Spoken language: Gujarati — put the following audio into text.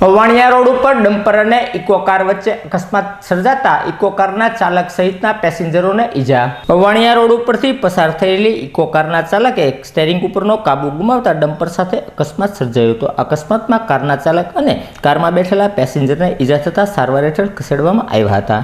વાણિયા રોડ ઉપર ડમ્પર અને ઇકો કાર વચ્ચે અકસ્માત સર્જાતા ઇકો કારના ચાલક સહિતના પેસેન્જરોને ઈજા। વાણિયા રોડ ઉપરથી પસાર થયેલી ઇકો કારના ચાલકે સ્ટીયરિંગ ઉપરનો કાબુ ગુમાવતા ડમ્પર સાથે અકસ્માત સર્જાયો હતો। અકસ્માતમાં કારના ચાલક અને કારમાં બેઠેલા પેસેન્જરને ઈજા થતા સારવાર હેઠળ ખસેડવામાં આવ્યા હતા।